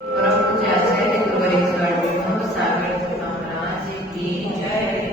परम पूज्य आचार्य गुरुवर सागर जी महाराज की जय।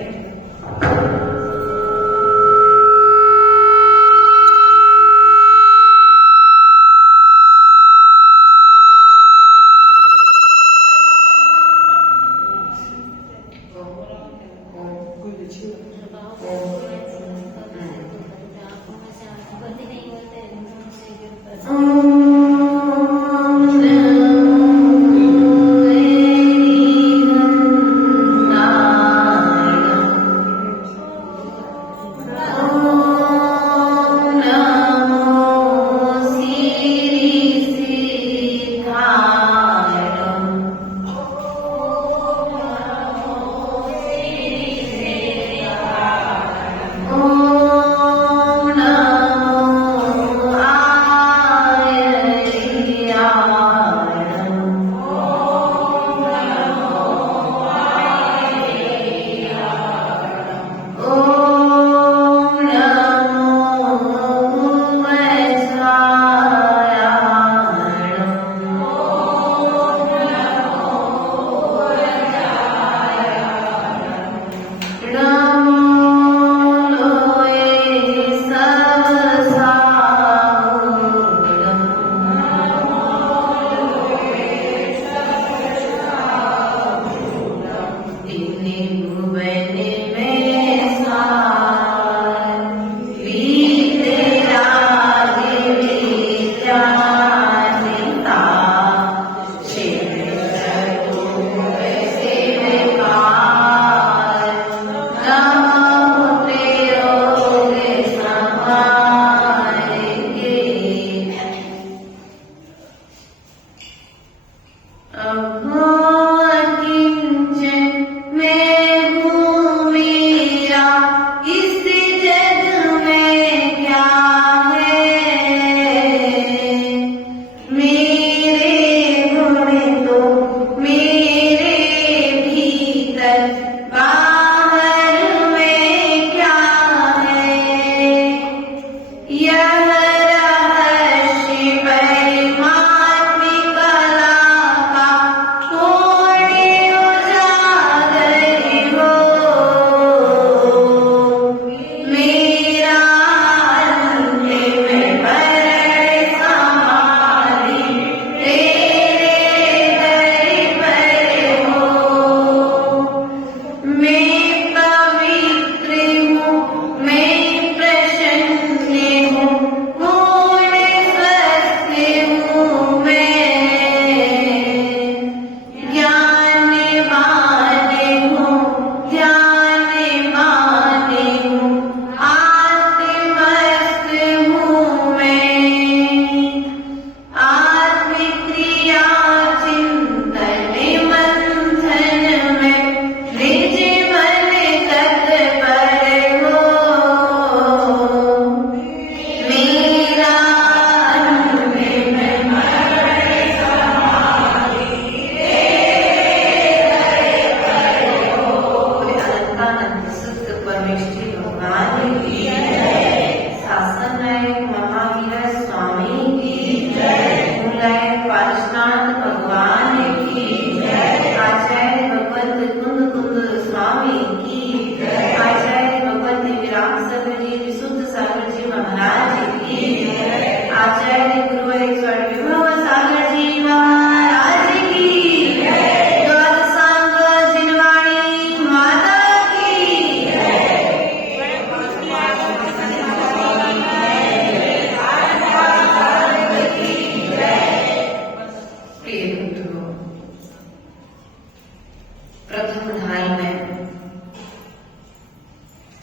प्रथम ध्यान में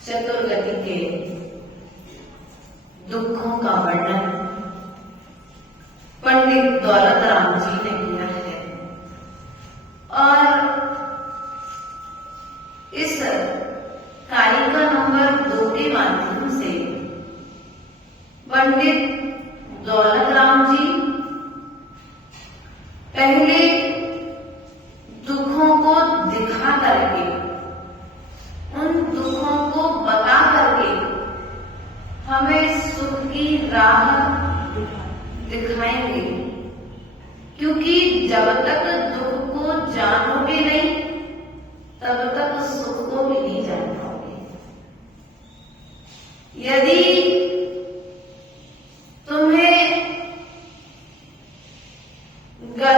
चतुर्गति के दुखों का वर्णन पंडित दौलत राम जी ने किया है और इस कारिका नंबर 2 के माध्यम से पंडित दौलत राम जी पहले दुखों को दिखा करके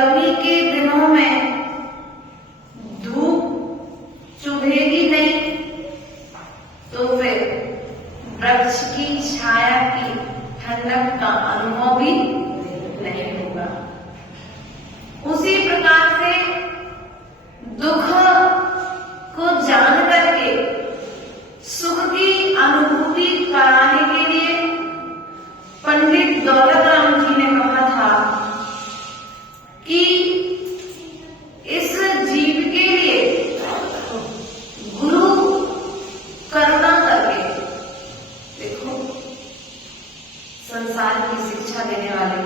गर्मी के दिनों में धूप चुभेगी नहीं, तो फिर वृक्ष की छाया की ठंडक का अनुभव भी नहीं होगा। उसी प्रकार से दुख को जान करके सुख की अनुभूति कराने के लिए पंडित दौलत राम जी ने कहा था कि इस जीव के लिए गुरु करुणा करके, देखो संसार की शिक्षा देने वाले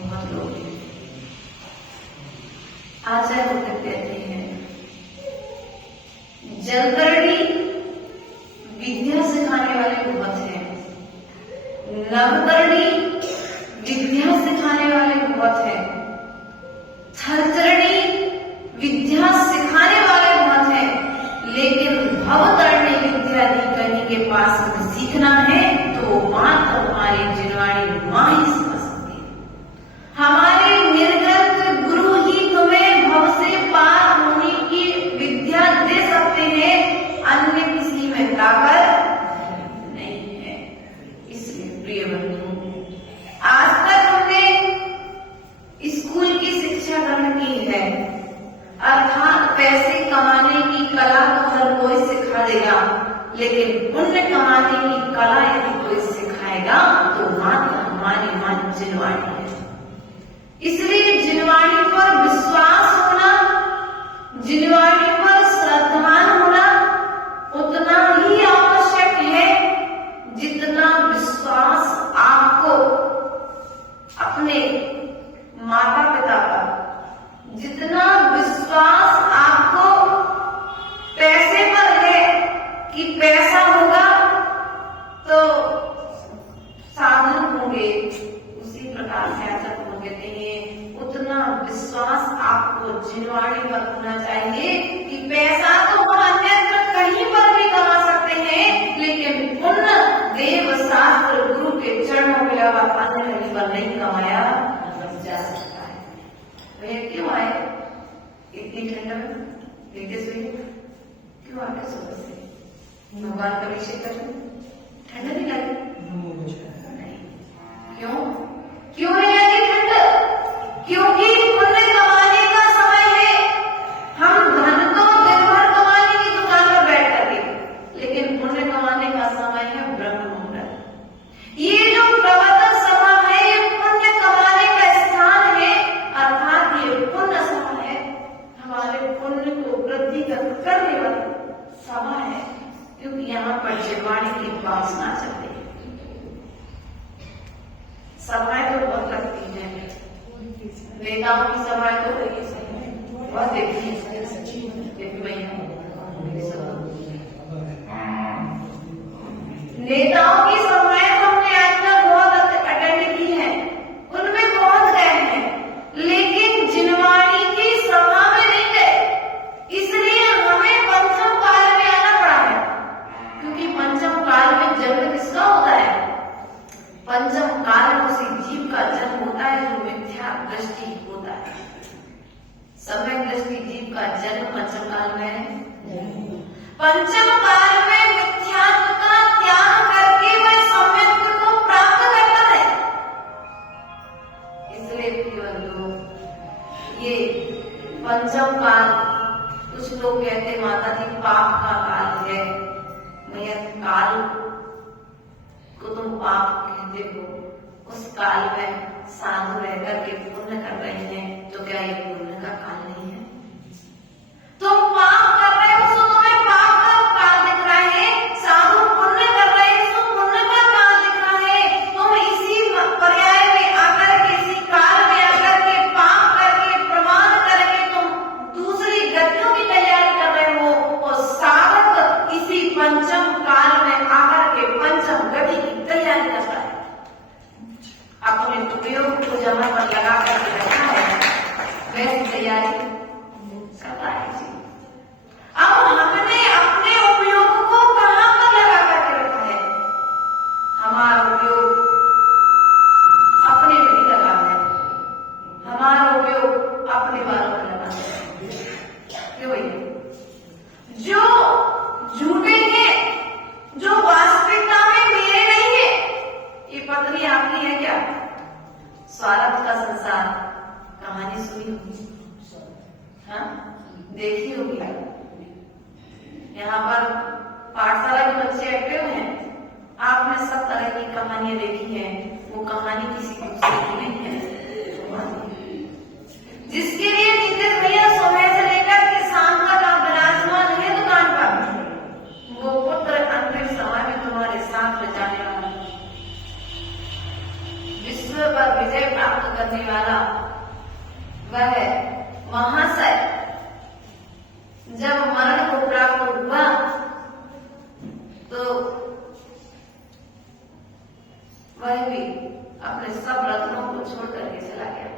बहुत लोग हैं। आचार्य होकर कहते हैं जलकरणी विद्या सिखाने वाले बहुत हैं, नवकरणी विद्या सिखाने वाले बहुत हैं, थरचरणी विद्या सिखाने वाले बहुत हैं, लेकिन भवतरणी विद्या कहीं के पास में सीखना है तो मात्र हमारी जिनवाणी मां ही सिखा सकती है। हमारे निर्गत गुरु ही तुम्हें भव से पार होने की विद्या दे सकते हैं, अन्य किसी में ताकत नहीं है। इसलिए प्रिय बंधु, आज तक हमने स्कूल की शिक्षा ग्रहण की है, अर्थात पैसे कमाने की कला तो हर कोई सिखा देगा, लेकिन पुण्य कमाने की कला यदि कोई सिखाएगा तो मात्र हमारी मां जिनवाणी है। इसलिए जिनवाणी पर विश्वास होना, जिनवाणी पर श्रद्धान होना उतना ही आवश्यक है जितना विश्वास आपको अपने माता पिता पर, जितना विश्वास आपको पैसे पर है कि पैसा होगा तो साधन होंगे, उसी प्रकार से आचार्य कहते हैं उतना विश्वास आपको जिनवाणी पर होना चाहिए कि पैसा तो हम अन्यत्र कहीं पर भी कमा सकते हैं, लेकिन पुण्य देव शास्त्र गुरु के चरणों के अलावा अन्य कहीं पर नहीं कमाया जा सकता है। भैया क्यों आए इतनी ठंड में लेके सोइए, क्यों आके सुबह से भगवान का अभिषेक कर, ठंड नहीं लगी? नहीं। क्यों क्यों नहीं लगी ठंड? क्योंकि पुण्य कमाने का समय है। हम धन तो दिन भर कमाने की दुकान पर बैठ करके, लेकिन पुण्य कमाने का समय है ब्रह्म मुहूर्त। ये जो प्रवचन सभा है ये पुण्य कमाने का स्थान है, अर्थात ये पुण्य सभा है, हमारे पुण्य को वृद्धि करने वाली सभा है, क्योंकि यहाँ पर जिनवाणी की उपासना चल रही है। सभाएं तो बहुत लगती हैं, नेताओं की सभाएं तो बहुत देखी है, नेताओं की सभाएं तो हमने आज तक बहुत अटेंड की है, उनमें बहुत गए हैं, लेकिन जिनवाणी की सभा में नहीं गए। इसलिए हमें पंचम काल में आना पड़ा है, क्योंकि पंचम काल में जन्म किसका होता है? पंचम काल में उसी जीव का जन्म होता है जो मिथ्या दृष्टि होता है। सम्यक दृष्टि जीव का जन्म पंचम काल में है। पंचम काल में मिथ्यात्व का त्याग करके वह सम्यक को प्राप्त करता है। इसलिए बंधु, ये पंचम काल, कुछ लोग कहते माता जी पाप का काल है। भैया काल को तुम पाप कहते हो, उस काल में साधु रहकर के पुण्य कर रहे हैं, तो क्या ये पुण्य का काल नहीं है? तुम पाप कर रहे हो तो तुम्हें पाप का काल दिख रहा है, साधु पुण्य कर रहे हैं तो पुण्य का काल दिख रहा है। तुम इसी पर्याय में आकर के, इसी काल में आकर के पाप करके प्रमाण करके तुम दूसरी गतियों की तैयारी कर रहे हो, और साधक इसी पंचम काल में आकर के पंचम गति की तैयारी करता है। अपने उपयोग को जहां पर लगा करके रखा है वैसी तैयारी करता है। अब हमने अपने उपयोग को कहां पर लगा करके रखा है? हमारा उपयोग अपने में ही लगा है, हमारा उपयोग हाँ देखी होगी। यहाँ पर पाठशाला के बच्चे एक्टिव हैं। आपने सब तरह की कहानियां देखी हैं। वो कहानी किसी दूसरे की नहीं है। जिसके लिए नीतीश भैया सुबह से लेकर के शाम तक आप विराजमान है दुकान पर, वो पुत्र अंतिम समय में तुम्हारे साथ ले जाने वाला, विश्व पर विजय प्राप्त करने वाला वह महाशय जब मरण को प्राप्त हुआ तो वह भी अपने सब रत्नों को छोड़ करके चला गया।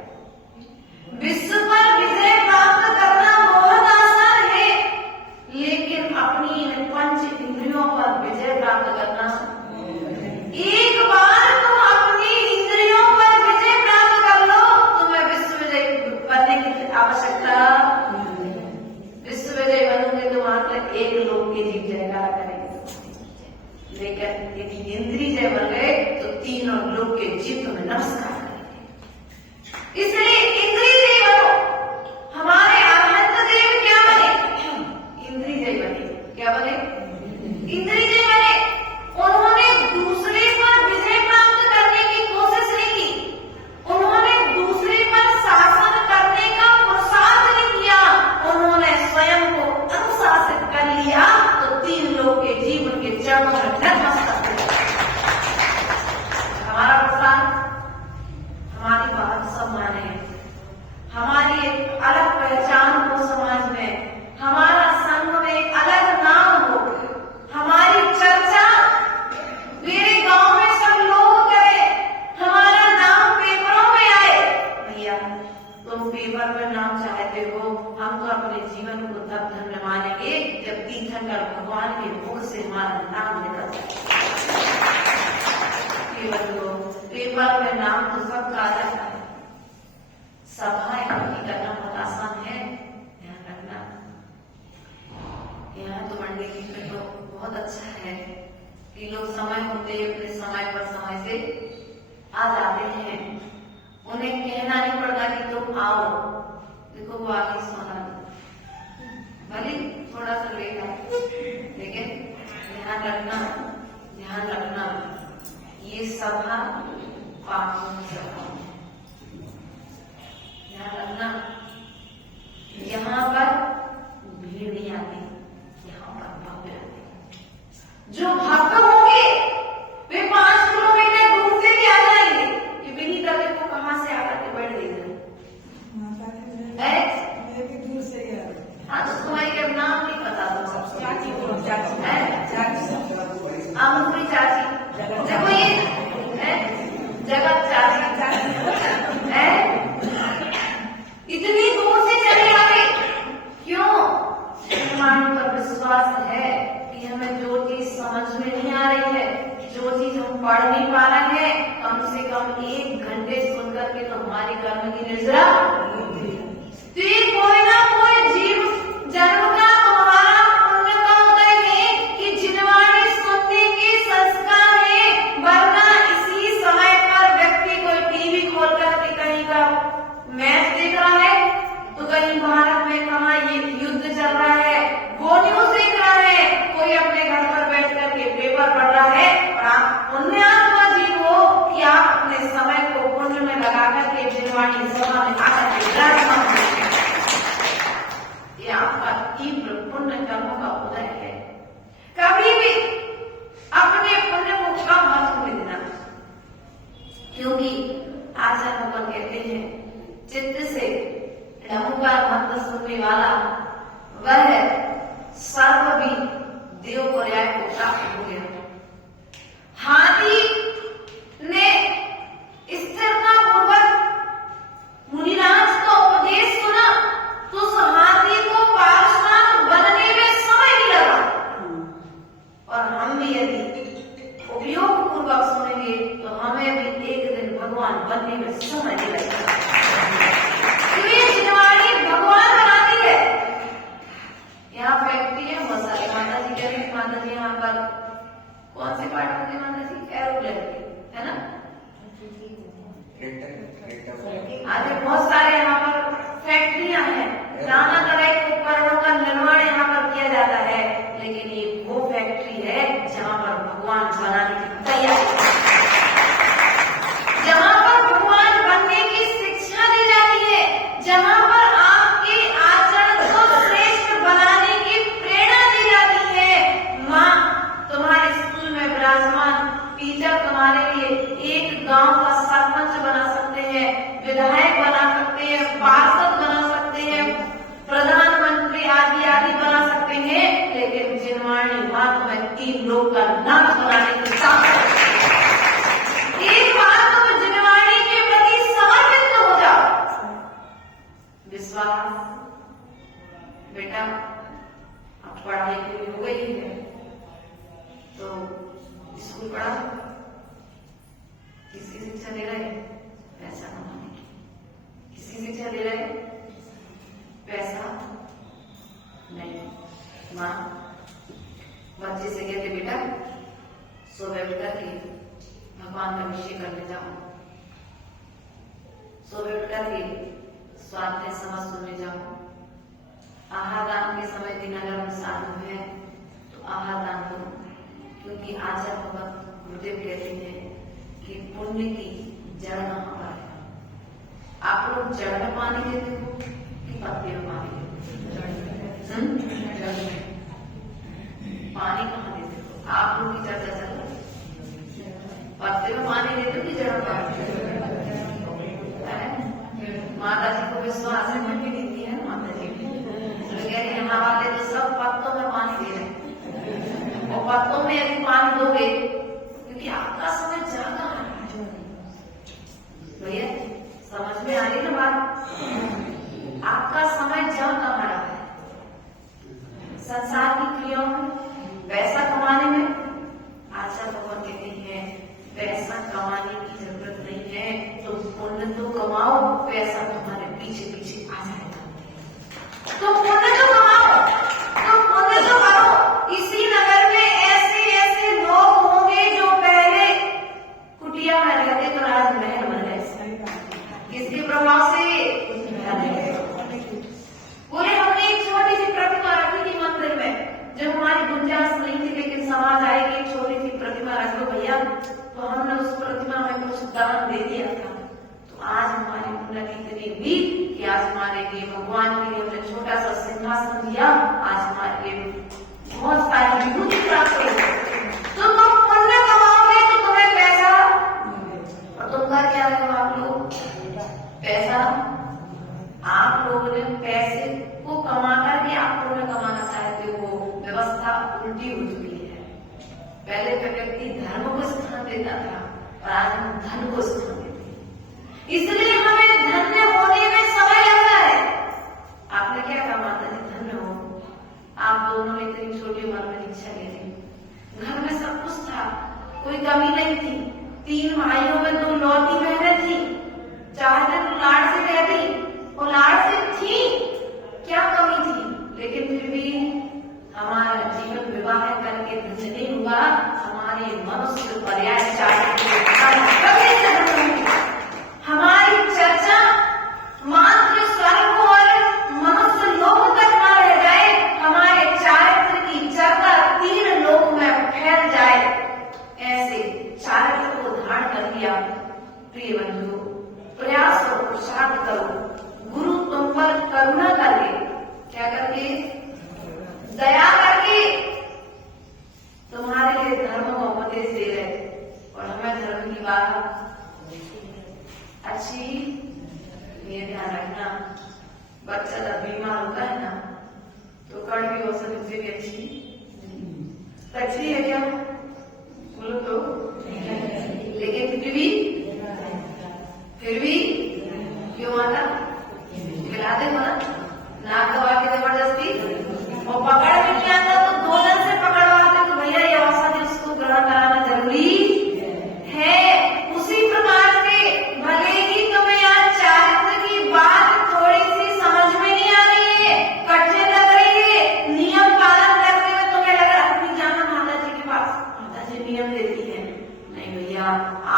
विश्व पर विजय प्राप्त करना बहुत आसान है, लेकिन अपनी इन पंच इंद्रियों पर विजय प्राप्त करना, एक बार तुम अपनी इंद्रियों पर विजय प्राप्त कर लो, तुम्हें विश्व विजय बनने की आवश्यकता। विश्व विजय बनोगे तो मात्र एक लोक की जीत जयकारा करेंगे, लेकिन यदि इंद्रिय जय बन गए तो तीनों लोक के जीत में नमस्कार करेंगे। इसलिए इंद्रिय जय बनो। हमारे अनंत देव क्या बने? इंद्रिय जय बने। क्या बने? इंद्रिय जय बने। उन्होंने दूसरे पर विजय प्राप्त करने की कोशिश नहीं की, उन्होंने दूसरे पर शासन करने का पुरुषार्थ नहीं किया, उन्होंने स्वयं को अनुशासित कर लिया, तो तीन लोग के जीवन के चरणों में नतमस्तक हो गए। हमारा पुरुषार्थ, हमारी बात सब माने, हमारी एक अलग पहचान हो समाज में, हमारा संघ में एक अलग नाम हो, हमारी चर्चा मेरे गांव में सब लोग करें, हमारा नाम पेपरों में आए। भैया तुम पेपर में नाम चाहते हो, हम तो अपने जीवन को तब धन्य मानेंगे जब तीर्थंकर भगवान के मुख से हमारा नाम निकल जाए। पेपर में नाम तो सबका आ जाता है, सभाएं इकट्ठी करना बहुत आसान है। ध्यान रखना, यहाँ तो मंडली में तो बहुत अच्छा है कि लोग समय होते अपने समय पर समय से आ जाते हैं, उन्हें कहना नहीं पड़ता कि तुम आओ। देखो वो आगे सोना भले थोड़ा सा लेट है, लेकिन ध्यान रखना ये सभा पापों की सभा। ध्यान रखना, यहाँ पर भीड़ नहीं आती, यहाँ पर भक्त आते। जो भक्त होंगे वे 5 किलोमीटर दूर से भी आ जाएंगे। ये विनीत करके को कहाँ से आकर के बैठ गई है? दूर से हाँ, तो तुम्हारी का नाम नहीं पता तो चाची बोलो, चाची अमूरी चाची, देखो ये जगत चाची है, इतनी दूर से चले आ गए। क्यों? हमारे पर विश्वास है कि हमें जो चीज समझ में नहीं आ रही है, जो चीज हम पढ़ नहीं पा रहे हैं, कम से कम 1 घंटे सुन करके तो हमारी कर्म की निर्जरा तो ये कोई ना कोई जीव जन्म का तुम्हारा पुण्य का उदय है कि जिनवाणी सुनने के संस्कार है। वरना इसी समय पर व्यक्ति कोई टीवी खोल करके कहीं का मैच देख रहा है, तो कहीं भारत में कहाँ ये युद्ध चल रहा है वो न्यूज देख रहा है, कोई अपने घर पर बैठ करके पेपर पढ़ रहा है। और आप पुण्यात्मा जीव हो कि आप अपने समय को पुण्य में लगा करके जिनवाणी सभा में आकर के विराजमान हैं। ये आपका तीव्र पुण्य कर्मों का उदय है। कभी भी अपने पुण्य को कम मत होने देना, क्योंकि आचार्य भगवान कहते हैं चित्त से नमोकार मंत्र सुनने वाला वह सर्व भी देव पर्याय को प्राप्त हो गया। हाथी ने स्थिरता पूर्वक मुनिराज का उपदेश सुना तो उस हाथी को पारसनाथ बनने में समय नहीं लगा, और हम भी यदि उपयोग पूर्वक सुनेंगे तो हमें भी एक दिन भगवान बनने में समय नहीं लगेगा। जिनवाणी भगवान बनाती है। यहाँ फैक्ट्री है बहुत सारी। माता जी कह रही, माता जी यहाँ पर कौन से पार्ट होते माता जी? एरोप्लेन है ना? आज बहुत सारे यहाँ पर फैक्ट्रियां हैं, नाना विश्वास। बेटा अब पढ़ाई पूरी हो गई है तो स्कूल पढ़ा, किसकी शिक्षा ले रहे? पैसा कमाने की। किसकी शिक्षा ले रहे? पैसा नहीं। माँ बच्चे से कहते बेटा सुबह उठ करके भगवान का अभिषेक करने जाओ, सुबह उठ करके स्वाध्याय समाज सुनने जाओ, आहार दान के समय दिन अगर हम साधु है तो आहार दान करो, क्योंकि आचार्य भगत गुरुदेव कहते हैं कि पुण्य की जड़ कहाँ पर है। आप लोग जड़ में पानी देते हो कि पत्ते में पानी देते हो? पानी कहाँ देते हो? आप लोग की चर्चा चल रही है, पत्ते में पानी देते हो कि जड़ में पानी देते हो? माता जी को विश्वास है, मैं भी देती है माता जी को, यहाँ वाले तो सब पत्तों में पानी दे रहे हैं, और पत्तों में यदि पानी दोगे, क्योंकि आपका समय ज्यादा है भैया, समझ में आ रही ना बात? आपका समय ज्यादा हरा है संसार की क्रियाओं में, पैसा कमाने में। आचार्य भगवान कहते हैं पैसा कमाने की जरूरत नहीं है, तो पुण्य तो कमाओ, पैसा तुम्हारे पीछे पीछे आ जाएगा। तो पुण्य तो कमाओ, तो पुण्य तो करो। इसी नगर में ऐसे ऐसे लोग होंगे जो पहले कुटिया में रहते तो राजमहल बन गए। किसके प्रभाव से? बोले हमने एक छोटी सी प्रतिमा रखी थी मंदिर में, जब हमारी गुंजाइश नहीं थी, लेकिन समाज आएगी एक छोटी सी प्रतिमा रख लो भैया, तो हमने उस प्रतिमा में कुछ दान दे दिया था। तो आज हमारी उन्नति इतनी हुई कि आज हमारे लिए भगवान के लिए हमने छोटा सा सिंहासन दिया, आज हमारे लिए बहुत सारी विभूति प्राप्त हुई। तो तुम पुण्य कमाओगे तो तुम्हें पैसा, और तुम कर क्या रहे हो? आप लोग पैसा, आप लोगों ने पैसे को कमा करके आप लोगों ने कमाना चाहते हो, व्यवस्था उल्टी हो चुकी है। पहले का व्यक्ति धर्म को स्थान देता था और आज हम धन को स्थान देते हैं, इसलिए हमें धन्य होने में समय लगता है। आपने क्या कहा माता जी धन्य हो? आप दोनों ने इतनी छोटी उम्र में दीक्षा ले ली, घर में सब कुछ था, कोई कमी नहीं थी, 3 भाइयों में 2 लौती बहनें थी, चाहते तो लाड़ से रहती और लाड़ से थी, क्या कमी थी? लेकिन फिर भी हमारा जीवन विवाह करके धन्य नहीं हुआ, हमारे मनुष्य पर्याय हमारी चर्चा मात्र स्वर्ग और मनुष्य लोक तक न रह जाए, हमारे चारित्र की चर्चा 3 लोक में फैल जाए, ऐसे चारित्र को धारण कर लिया। प्रिय बंधुओं, प्रयास और पुरुषार्थ करो, गुरु तुम पर करुणा करके, क्या करके? दया करके तुम्हारे लिए धर्म का उपदेश दे रहे, और हमें धर्म की बात अच्छी ये ध्यान रखना। बच्चा जब बीमार होता है ना तो कड़वी औषधि से भी अच्छी है क्या? बोलो तो। लेकिन फिर भी क्यों आता? खिलाते हो ना, नाक दबा के जबरदस्ती, और पकड़ में नहीं आता तो 2 दिन से पकड़वाते तो भैया ये औषधि उसको ग्रहण कराना जरूरी है। उसी प्रकार से भले ही तुम्हें आज चारित्र की बात थोड़ी सी समझ में नहीं आ रही है, कठिन लग रही है, नियम पालन करने में तुम्हें लग रहा है नहीं जाना माता जी के पास, माता जी नियम देती है। नहीं भैया,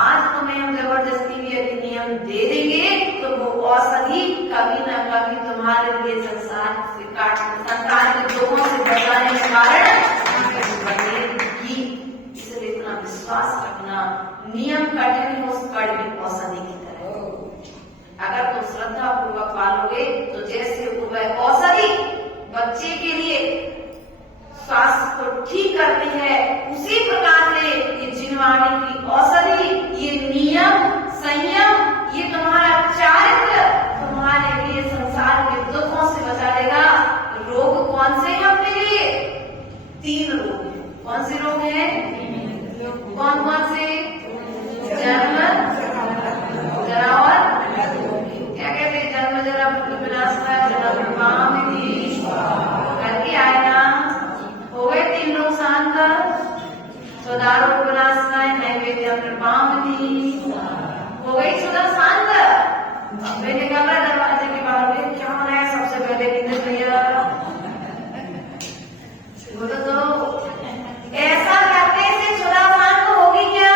आज तुम्हें हम जबरदस्ती भी यदि नियम दे देंगे तो वो औषधि कभी न कभी तुम्हारे लिए संसार के लोगों से बचाने के कारण बनेगी। इसलिए इतना विश्वास रखना, नियम कठिन हो कड़वी औषधि की तरह। अगर तुम श्रद्धा पूर्वक पालोगे तो जैसे वह औषधि बच्चे के लिए स्वास्थ्य को ठीक करती है, उसी प्रकार से ये जिनवाणी की औषधि, ये नियम संयम, ये तुम्हारा चारित्र तुम्हारे लिए संसार के दुखों से बचा लेगा। रोग कौन से हैं अपने लिए? 3 रोग हैं। कौन से रोग हैं? कौन कौन से? जन्म, जरा और क्या कहते हैं? जन्म, जरा, मृत्यु, विनाश। उपनासना जन्म प्रभामिति करके आए ना। हो गए 3 लोग शांत। चौदारो उपनासना नैवेद्य प्रभामिति हो गई 14 शांत। अब निकल रहा दरवाजे के बाहर में, क्या होना है सबसे पहले कितने भैया बोलो तो ऐसा करने से 14 शांत होगी क्या?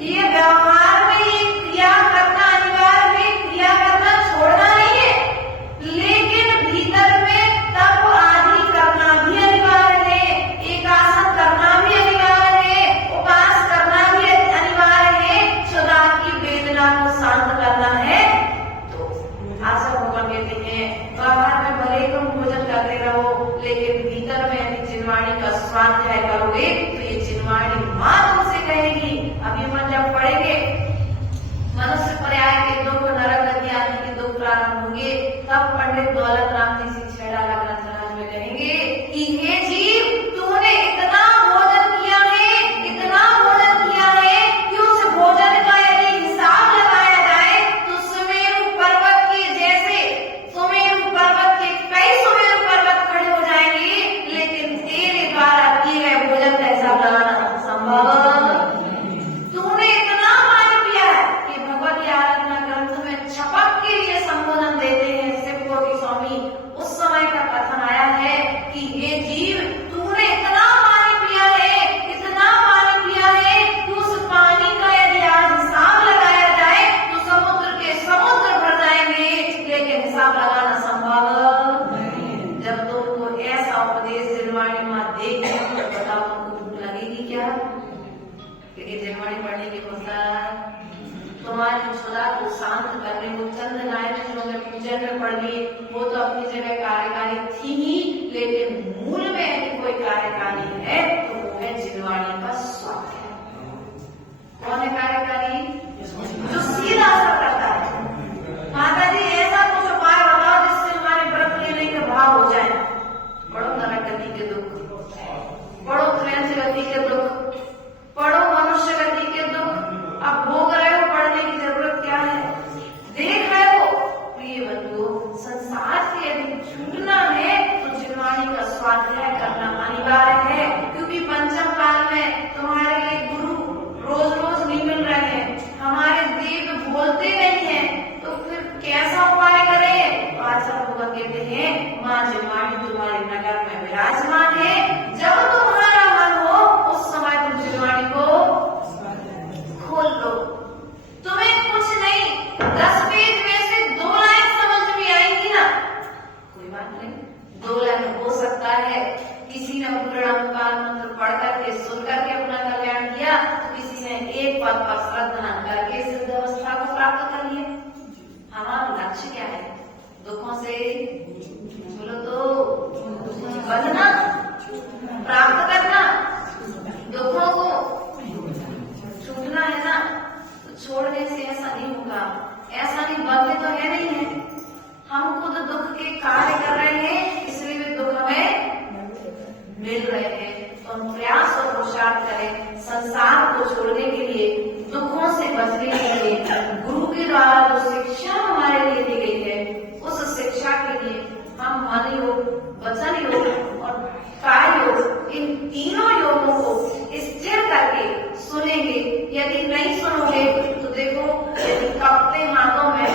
ये व्यवहार में ये क्रिया करना अनिवार्य है, क्रिया करना छोड़ना नहीं है, लेकिन भीतर में तप आदि करना भी अनिवार्य है, एकासन करना भी अनिवार्य है, उपवास करना भी अनिवार्य है, 14 की वेदना को शांत करना है। तो आशा भगवान कहते हैं बाहर में भले तुम भोजन करते रहो, लेकिन भीतर में यदि जिनवाणी का स्वाध्याय करोगे तो ये जिनवाणी मां तुमसे कहेगी। अभी हम जब पढ़ेंगे मनुष्य पर्याय के दुख, नरक गति आदि के दुख प्रारंभ होंगे, तब पंडित दौलत राम जी सिंह छेड़ाला ग्रंथराज में कहेंगे कि हे जीव, तूने इतना भोजन किया है, इतना भोजन किया है कि उस भोजन का यदि हिसाब लगाया जाए तो सुमेरु पर्वत के जैसे सुमेरु पर्वत के कई सुमेरु पर्वत खड़े हो जाएंगे, लेकिन तेरे द्वारा किए गए भोजन का हिसाब लगाना संभव। तूने इतना पानी पिया है कि भगवत आराधना ग्रंथ में छपक के लिए संबोधन देते हैं शिवकोटि स्वामी। उस समय का कथन आया है कि हे जीव, तूने इतना पानी पिया है, इतना पानी पिया है कि उस पानी का यदि आज हिसाब लगाया जाए तो समुद्र के समुद्र भर जाएंगे, लेकिन हिसाब लगाना संभव नहीं। जब तुमको ऐसा उपदेश जिनवाणी मां देगी तो बताओ तुमको भूख लगेगी क्या? क्योंकि जिनवाणी पढ़ने के पश्चात तुम्हारी क्षुधा को शांत करने को चंद लाइनें जो मैं पूजन में पढ़ ली वो तो अपनी जगह कार्यकारी थी ही, लेकिन मूल में यदि कोई कार्यकारी है तो वो है जिनवाणी का स्वाध्याय। कौन है कार्यकारी? जो सीधा असर करता है। माता जी ऐसा कुछ उपाय बताओ जिससे हमारे व्रत लेने के भाव हो जाए। पढ़ो नरक गति के दुख, पढ़ो त्रैंस गति के दुख, पढ़ो मनुष्य गति के दुख। अब भोग रहे हो, पढ़ने की जरूरत क्या है? देख रहे हो प्रिय बंधुओं, संसार से यदि छूटना है तो जिनवाणी का स्वाध्याय करना अनिवार्य है, क्योंकि पंचम काल में तुम्हारे लिए गुरु रोज रोज नहीं मिल रहे हैं, हमारे देव बोलते नहीं है, तो फिर कैसा उपाय करें? तो आचार्य भगवान कहते हैं मां जिनवाणी तुम्हारे नगर में विराजमान है। जब तुम्हारा मन हो उस समय तुम जिनवाणी को खोल लो। तुम्हें कुछ नहीं 10 पेज में से 2 लाइन समझ में आएंगी ना, कोई बात नहीं, 2 लाइन हो सकता है किसी ने पूर्णांकाल मंत्र पढ़ करके सुन करके अपना कल्याण किया, तो किसी ने एक पद पर श्रद्धा करके सिद्ध अवस्था को प्राप्त कर लिया। हमारा लक्ष्य क्या है? दुखों से बोलो तो बचना, प्राप्त करना, दुखों को छूटना है ना। तो छोड़ने से ऐसा नहीं होगा, ऐसा नहीं, बंधे तो है नहीं है, हम खुद दुख के कार्य कर रहे हैं, इसलिए भी दुख हमें मिल रहे हैं। तो हम प्रयास और पुरुषार्थ करें संसार को छोड़ने के लिए, दुखों से बचने के लिए। गुरु के द्वारा जो शिक्षा हमारे लिए दी गई है उस शिक्षा के लिए हम मन योग, वचन योग और काय योग, इन तीनों योगों को स्थिर करके सुनेंगे। यदि नहीं सुनोगे तो देखो, यदि कपते हाथों में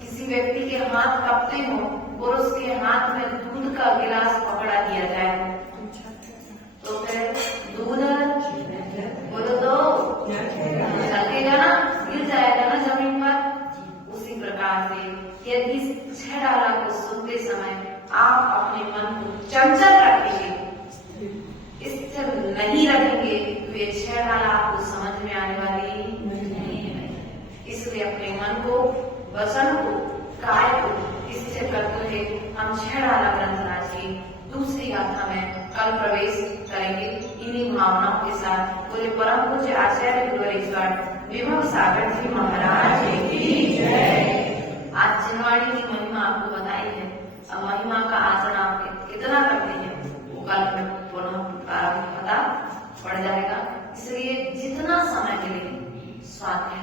किसी व्यक्ति के हाथ कपते हो और उसके हाथ में दूध का गिलास पकड़ा दिया जाए तो फिर दूध बोलो तो चलेगा ना, गिर जाएगा ना जमीन पर। उसी प्रकार से यदि 6 डाला को सुनते समय आप अपने मन को चंचल रखेंगे, स्थिर नहीं रखेंगे, तो ये 6 डाला आपको समझ में आने वाली नहीं है। इसलिए अपने मन को, वचन को, काय को स्थिर करते हुए हम 6 डाला ग्रंथराज की दूसरी गाथा में कल प्रवेश करेंगे इन्हीं भावनाओं के साथ। बोले परम पूज्य आचार्य गुरुवरेश्वर विभव सागर जी महाराज की जय। आज जिनवाणी की महिमा आपको बताई है, अब महिमा का आचरण आप कितना करते हैं वो कल में पुनः प्रारंभ पता पड़ जाएगा। इसलिए जितना समय मिले स्वाध्याय